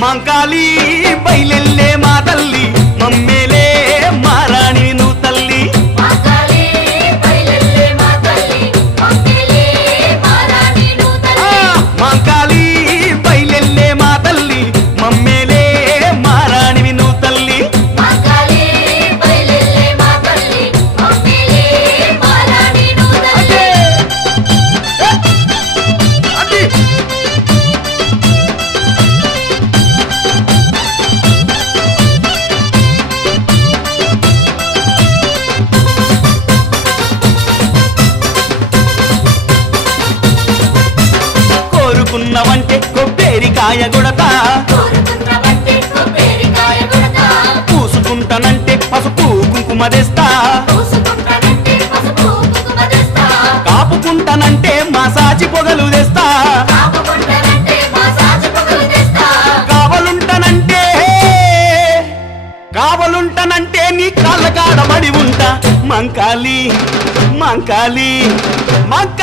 మంకాలి బయలెల్లే మా తల్లి మమ్మేలే మారాణి నువ్వు తల్లి మంకాలి బయలెల్లే మా తల్లి మమ్మేలే మారాణి నువ్వు తల్లి కోరుకున్నవంటే కొబ్బరికాయ కొడతా పూసుకుంటానంటే పసుపు కుంకుమ తెస్తా కాపుకుంటానంటే మసాజి పొగలు తెస్తా కావలుంటానంటే నీ కాళ్ళ కాడబడి ఉంటా మంకాలి మంకాలి మంకాలి